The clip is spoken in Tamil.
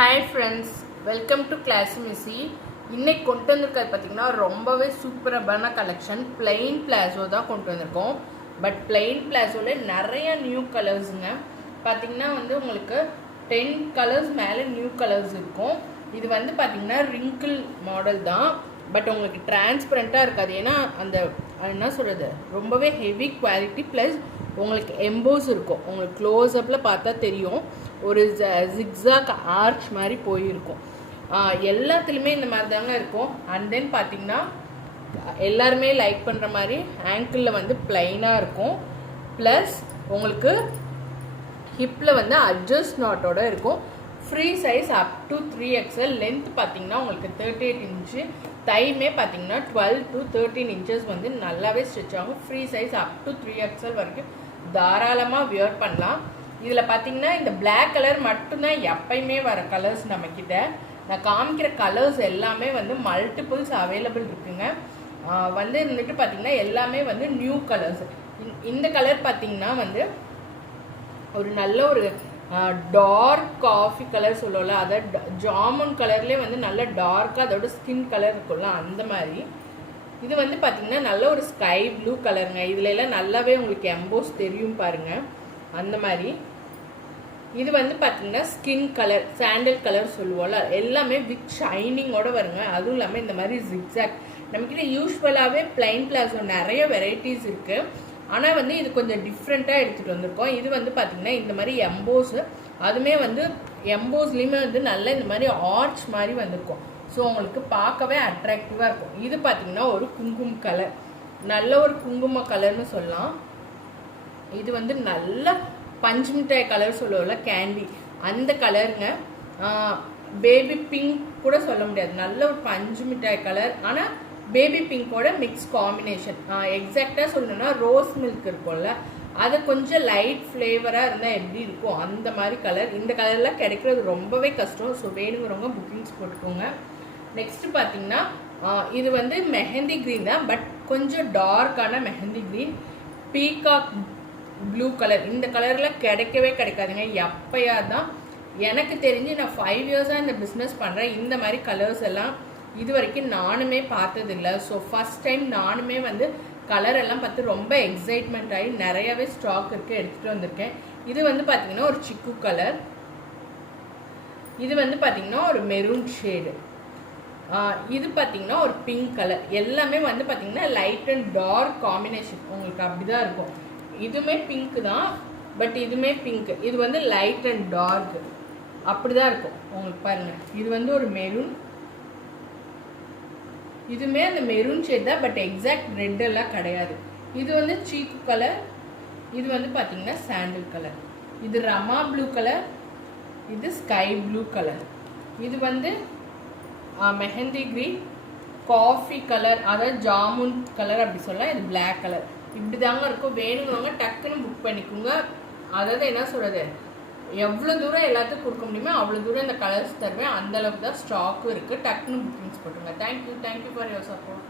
Hi friends, welcome to class மிஸ்ஸி. இன்னைக்கு கொண்டு வந்திருக்கிறது பார்த்திங்கன்னா ரொம்பவே சூப்பரான கலெக்ஷன். பிளெயின் பிளாசோ தான் கொண்டு வந்திருக்கோம். பட் பிளெயின் பிளாசோவில் நிறைய நியூ கலர்ஸுங்க. பார்த்திங்கன்னா உங்களுக்கு 10 கலர்ஸ் மேலே நியூ கலர்ஸ் இருக்கும். இது பார்த்திங்கன்னா ரிங்கிள் மாடல் தான். பட் உங்களுக்கு டிரான்ஸ்பரண்ட்டாக இருக்காது. ஏன்னா அந்த என்ன சொல்கிறது, ரொம்பவே ஹெவி குவாலிட்டி ப்ளஸ் உங்களுக்கு எம்போஸ் இருக்கும். உங்களுக்கு க்ளோஸ்அப்பில் பார்த்தா தெரியும், ஒரு ஜிக்ஸாக் ஆர்ச் மாதிரி போயிருக்கும். எல்லாத்துலேயுமே இந்த மாதிரி தாங்க இருக்கும். அண்ட் தென் பார்த்திங்கன்னா எல்லாருமே லைக் பண்ணுற மாதிரி ஆங்கிளில் பிளைனாக இருக்கும். ப்ளஸ் உங்களுக்கு ஹிப்பில் அட்ஜஸ்ட் நாட்டோட இருக்கும். Free size up to 3XL. Length பார்த்தீங்கன்னா உங்களுக்கு 38 இன்ச்சு. தைமே பார்த்தீங்கன்னா 12 to 13 இன்ச்சஸ் நல்லாவே ஸ்ட்ரெச் ஆகும். Free size up to 3XL வரைக்கும் தாராளமாக வியர் பண்ணலாம். இதில் பார்த்தீங்கன்னா இந்த பிளாக் கலர் மட்டும்தான் எப்பயுமே வர கலர்ஸ் நம்மக்கிட்ட. நான் காமிக்கிற கலர்ஸ் எல்லாமே மல்டிபிள்ஸ் அவைலபிள் இருக்குங்க. இருந்துட்டு பார்த்தீங்கன்னா எல்லாமே நியூ கலர்ஸ். இந்த கலர் பார்த்தீங்கன்னா ஒரு நல்ல ஒரு டார்க் காஃபி கலர் சொல்லல, அதை ஜாமுன் கலர்லேயே நல்ல டார்க்காக அதோட ஸ்கின் கலர் இருக்கும்ல, அந்த மாதிரி. இது பார்த்தீங்கன்னா நல்ல ஒரு ஸ்கை ப்ளூ கலருங்க. இதுல எல்லாம் நல்லாவே உங்களுக்கு எம்போஸ் தெரியும் பாருங்க, அந்த மாதிரி. இது பார்த்தீங்கன்னா ஸ்கின் கலர், சாண்டல் கலர் சொல்லுவோம்ல, எல்லாமே வித் ஷைனிங்கோட வருங்க. அதுவும் இல்லாமல் இந்த மாதிரி ஜிக்ஸாக். நம்மக்கிட்ட யூஸ்வலாகவே பிளைன் பிளாசோ நிறைய வெரைட்டிஸ் இருக்குது. ஆனால் இது கொஞ்சம் டிஃப்ரெண்ட்டாக எடுத்துகிட்டு வந்திருக்கோம். இது பார்த்தீங்கன்னா இந்த மாதிரி எம்போஸ், அதுவுமே எம்போஸ்லேயுமே நல்ல இந்த மாதிரி ஆர்ச் மாதிரி வந்திருக்கும். ஸோ உங்களுக்கு பார்க்கவே அட்ராக்டிவாக இருக்கும். இது பார்த்தீங்கன்னா ஒரு குங்கும கலர், நல்ல ஒரு குங்கும கலர்னு சொல்லலாம். இது நல்ல பஞ்சு மிட்டாய் கலர் சொல்லுவோம்ல, கேண்டி, அந்த கலருங்க. பேபி பிங்க் கூட சொல்ல முடியாது, நல்ல ஒரு பஞ்சு மிட்டாய் கலர். ஆனால் பேபி பிங்கோட மிக்ஸ் காம்பினேஷன். எக்ஸாக்டாக சொல்லணும்னா ரோஸ் மில்க் இருக்கும்ல, அது கொஞ்சம் லைட் ஃப்ளேவராக இருந்தால் எப்படி இருக்கும், அந்த மாதிரி கலர். இந்த கலர்லாம் கிடைக்கிறது ரொம்பவே கஷ்டம். ஸோ வேணுங்கிறவங்க புக்கிங்ஸ் போட்டுக்கோங்க. நெக்ஸ்ட் பார்த்தீங்கன்னா இது மெஹந்தி க்ரீன் தான், பட் கொஞ்சம் டார்க்கான mehndi green. Peacock blue colour, இந்த கலர்லாம் கிடைக்கவே கிடைக்காதுங்க. எப்பயா தான், எனக்கு தெரிஞ்சு நான் 5 இயர்ஸாக இந்த பிஸ்னஸ் பண்ணுறேன். இந்த மாதிரி கலர்ஸ் எல்லாம் இது வரைக்கும் நானுமே பார்த்ததில்லை. ஸோ ஃபஸ்ட் டைம் நானுமே கலர் எல்லாம் பார்த்து ரொம்ப எக்ஸைட்மெண்ட் ஆகி நிறையவே ஸ்டாக் இருக்குது, எடுத்துகிட்டு வந்திருக்கேன். இது பார்த்தீங்கன்னா ஒரு சிக்கு கலர். இது பார்த்தீங்கன்னா ஒரு மெரூன் ஷேடு. இது பார்த்தீங்கன்னா ஒரு பிங்க் கலர். எல்லாமே பார்த்தீங்கன்னா லைட் அண்ட் டார்க் காம்பினேஷன், உங்களுக்கு அப்படிதான் இருக்கும். இதுவுமே பிங்க் தான், பட் இதுவுமே பிங்க். இது லைட் அண்ட் டார்க் அப்படிதான் இருக்கும் உங்களுக்கு பாருங்க. இது ஒரு மெரூன், இதுவுமே அந்த மெரூன் ஷேட் தான், பட் எக்ஸாக்ட் ரெட் எல்லாம் கிடையாது. இது சீக்கு கலர். இது பார்த்தீங்கன்னா சாண்டில் கலர். இது ரமா ப்ளூ கலர். இது ஸ்கை ப்ளூ கலர். இது மெஹந்தி கிரீன், காஃபி கலர், அதாவது ஜாமுன் கலர் அப்படி சொல்லலாம். இது பிளாக் கலர். இப்படி தாங்க இருக்கும். வேணுங்கிறவங்க டக்குன்னு புக் பண்ணிக்கோங்க. அதாவது என்ன சொல்கிறது, எவ்வளோ தூரம் எல்லாத்துக்கும் கொடுக்க முடியுமோ அவ்வளோ தூரம் இந்த கலர்ஸ் தருவேன். அந்தளவுக்கு தான் ஸ்டாக்கும் இருக்குது. டக்குன்னு புக்கிங்ஸ் போட்டுருங்க. Thank you for your support.